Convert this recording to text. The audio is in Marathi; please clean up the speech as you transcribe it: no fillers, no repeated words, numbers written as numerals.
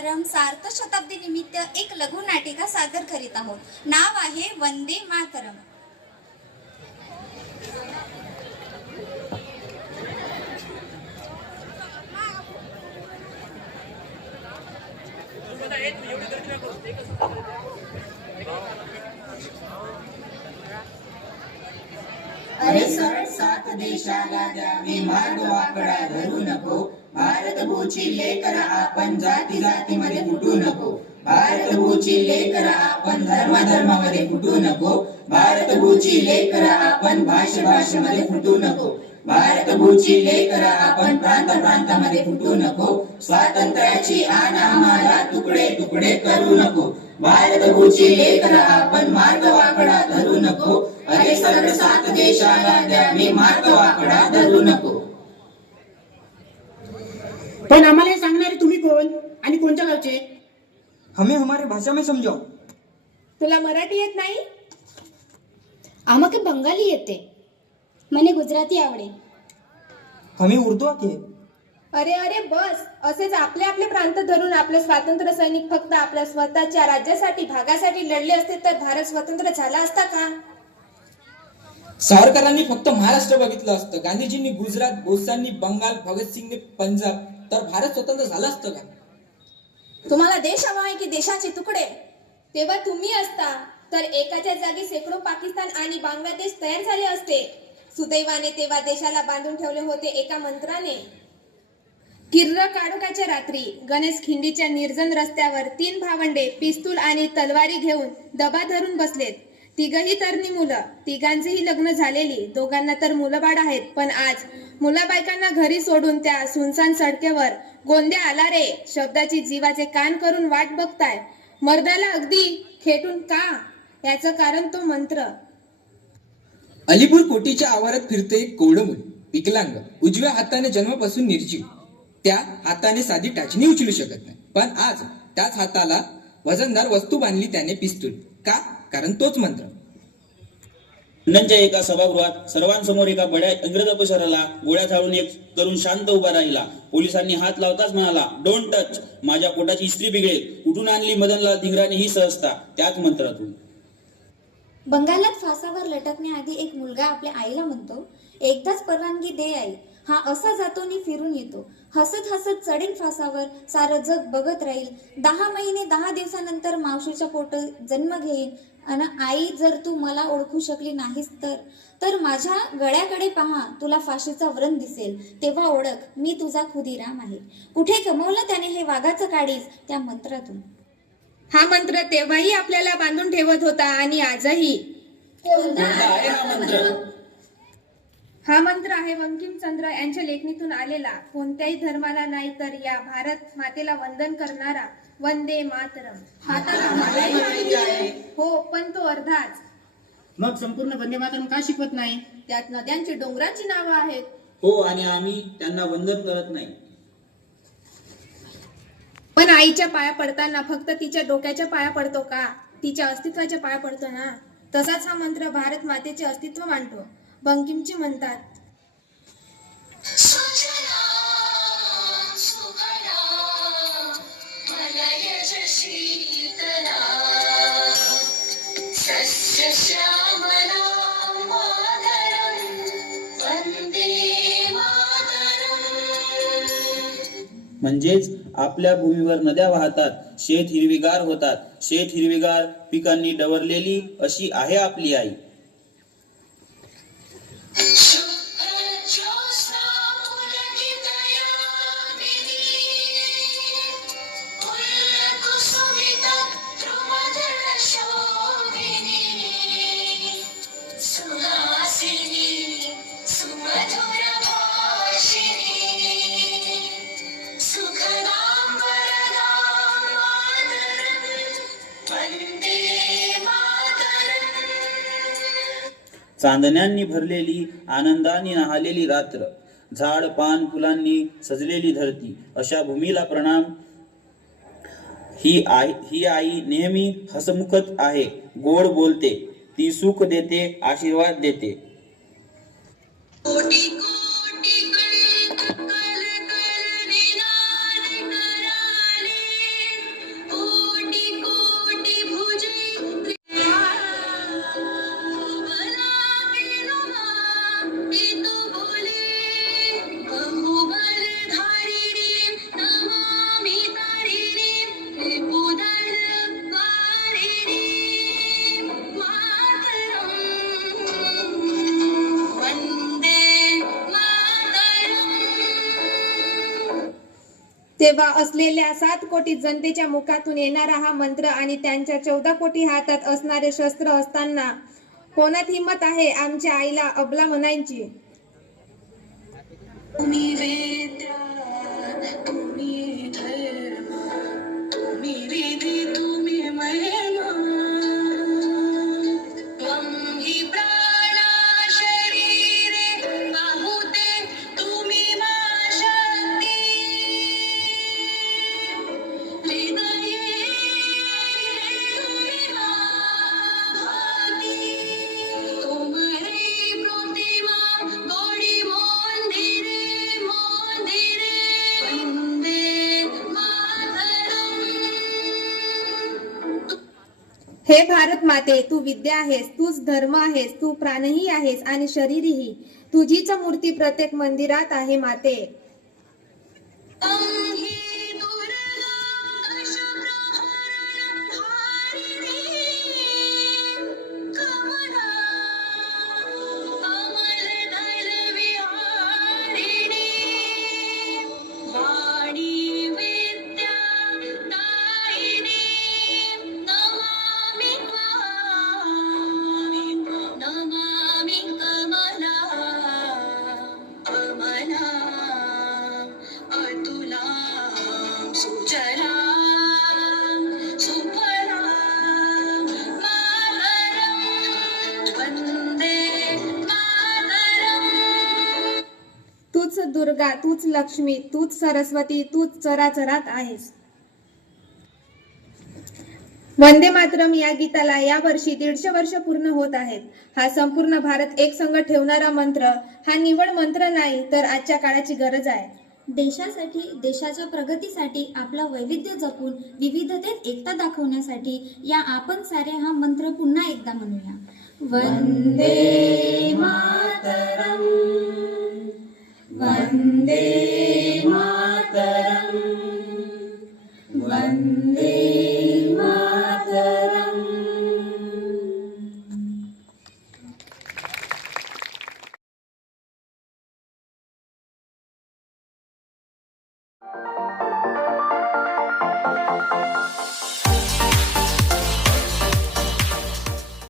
मातरम सार्थ शताब्दी निमित्त एक लघु नाटिका सादर करीत आहोत. नाव आहे वंदे मातरम. अरे सरळ सात देशाला द्यावी मार्ग वाकडा धरू नको. भारत भूची लेकर आपण जाती जातीमध्ये फुटू नको. भारत भूची लेकर आपण धर्म धर्मामध्ये फुटू नको. भारत भूची लेकर आपण भाषेमध्ये फुटू नको. भारत भूची लेकर आपण प्रांतामध्ये फुटू नको. स्वातंत्र्याची आण आम्हाला तुकडे तुकडे करू नको. भारत भूची लेकर आपण मार्ग वाकडा धरू नको. अरे सरळ सात देशाला द्यावी मार्ग वाकडा धरू नको. पण आम्हाला हे सांगणारे तुम्ही कोण आणि कोणत्या गावचे? हमें हमारे भाषा में समझाओ. तुला मराठी येत नाही? आम्हाला बंगाली येते. મને गुजराती आवडे. हमें उर्दू आती है. अरे अरे बस. असेच आपले आपले प्रांत धरून आपले स्वातंत्र्य सैनिक फक्त आपल्या स्वतःच्या राज्यासाठी भागासाठी लढले असते तर भारत स्वतंत्र झाला असता का? सावरकरांनी फक्त महाराष्ट्र बघितलं असतं, गांधीजींनी गुजरात, बोसांनी बंगाल, भगतसिंगने पंजाब, तर भारत स्वतंत्र झाला असतं का? तुम्हाला देश हवा आहे की देशाचे तुकडे? तेव्हा तुम्ही असता तर एकाच्या जागी शेकडो पाकिस्तान आणि बांगलादेश तयार झाले असते. सुदैवाने तेव्हा देशाला बांधून ठेवले होते एका मंत्राने. किर्र काढोकाच्या रात्री गणेश खिंडीच्या निर्जन रस्त्यावर 3 भावंडे पिस्तूल आणि तलवारी घेऊन दबा धरून बसलेत. तिघही तरणी मुलं, तिघांचीही लग्न झालेली, दोघांना तर मुलं बाळ आहेत. पण आज मुलाबायकांना घरी सोडून त्या सुनसान सडकेवर गोंद्या आला रे शब्दाची जीवाचे कान करून वाट बघताय. मर्दाला अगदी खेटून का? याचं कारण तो मंत्र. अलीपूर कोटीच्या आवारात फिरते एक कोवळं मूल, विकलांग, उजव्या हाताने जन्मापासून निर्जीव. त्या हाताने साधी टाचणी उचलू शकत नाही, पण आज त्याच हाताला वजनदार वस्तू बांधली त्याने, पिस्तूल. का? कारण तोच मंत्र. लंडनच्या एका सभागृहात सर्वांसमोर एका बड्या इंग्रज अफसराला गोळ्या झाडून एक तरुण शांत उभा राहिला. पोलिसांनी हात लावताच म्हणाला, डोंट टच, माझ्या पोटाची इस्त्री बिघडेल. कुठून आणली मदनलाल धिंगराने ही सहजता? त्याच मंत्रातून. बंगालात फासावर लटकण्याआधी एक मुलगा आपल्या आईला म्हणतो, एकदाच परवानगी दे आई. हा असा जातो आणि फिरून येतो. हसत हसत चढेल फासावर, सारं जग बघत राहील. 10 महिने 10 दिवसानंतर मावशीच्या पोटात जन्म घेईन. अन आई, जर तू मला ओळखू शकली नाहीस तर माझ्या गळ्याकडे पहा, तुला फाशीचा व्रण दिसेल. तेव्हा ओळख, मी तुझा खुदीराम आहे. कुठे कमवलं त्याने हे वाघाचं काळीज? त्या मंत्रातून. हा मंत्र तेव्हाही आपल्याला बांधून ठेवत होता आणि आजही. हा मंत्र आहे बंकिमचंद्र यांच्या लेखणीतून आलेला. कोणत्याही धर्माला नाही तर या भारत मातेला वंदन करणारा वंदे मातरम. हो, पण तो अर्धाच. मग संपूर्ण वंदे मातरम का शिकवत नाही? त्यात नद्यांची डोंगरांची नावं आहेत. हो, आणि आम्ही त्यांना वंदन करत नाही. पण आईच्या पाया पडताना फक्त तिच्या डोक्याच्या पाया पडतो का? तिच्या अस्तित्वाच्या पाया पडतो ना. तसाच हा मंत्र भारत मातेचे अस्तित्व मांडतो. बंकिमजी म्हणतात, म्हणजेच आपल्या भूमीवर नद्या वाहतात, शेत हिरवीगार होतात. शेत हिरवीगार पिकांनी डवरलेली अशी आहे आपली आई. चांदण्यांनी भरलेली, आनंदाने नहालेली रात्र, झाड पान फुलांनी सजलेली धरती, अशा भूमीला प्रणाम. ही आई नेहमी हसमुखच आहे, गोड बोलते, ती सुख देते, आशीर्वाद देते. तेव्हा असलेल्या 7 कोटी जनतेच्या मुखातून येणारा हा मंत्र आणि त्यांच्या 14 कोटी हातात असणारे शस्त्र असताना कोणात हिंमत आहे आमच्या आईला अबला म्हणायची? तुम्ही वेद्या, तुम्ही धर्म, तुम्ही विधी, तुम्ही महिमा. त्वं हि प्राणा शरीरे बाहुते, तुम्ही मा शक्ती. हृदये तुम्ही मा भाती. तोमरे प्रतिमा गोडी मोंदिरे मोंदिरे. वंदे मातरम्. हे भारत माते, तू विद्या आहेस, तूच धर्म आहेस, तू प्राणही आहेस आणि शरीरही. तुझीच मूर्ती प्रत्येक मंदिरात आहे माते. त्वं हि दुर्गा दशप्रहरणधारिणी. कमला कमलदलविहारिणी. वाणी विद्या दायिनी. नमामि त्वां, नमामि कमला. अमला अतुला सुजला सुफला मातरम्. वंदे मातरम्. तूच दुर्गा, तूच लक्ष्मी, तूच सरस्वती, तूच चराचरात आहेस. वंदे मातरम या गीताला या वर्षी 150 वर्ष पूर्ण होत आहेत. हा संपूर्ण भारत एक संघ ठेवणारा मंत्र हा निवड मंत्र नाही तर आजच्या काळाची गरज आहे. देशासाठी, देशाच्या प्रगतीसाठी, आपला वैविध्य जपून विविधतेत एकता दाखवण्यासाठी या आपण सारे हा मंत्र पुन्हा एकदा म्हणूया. वंदे मातरम, वंदे मातरम, वंदे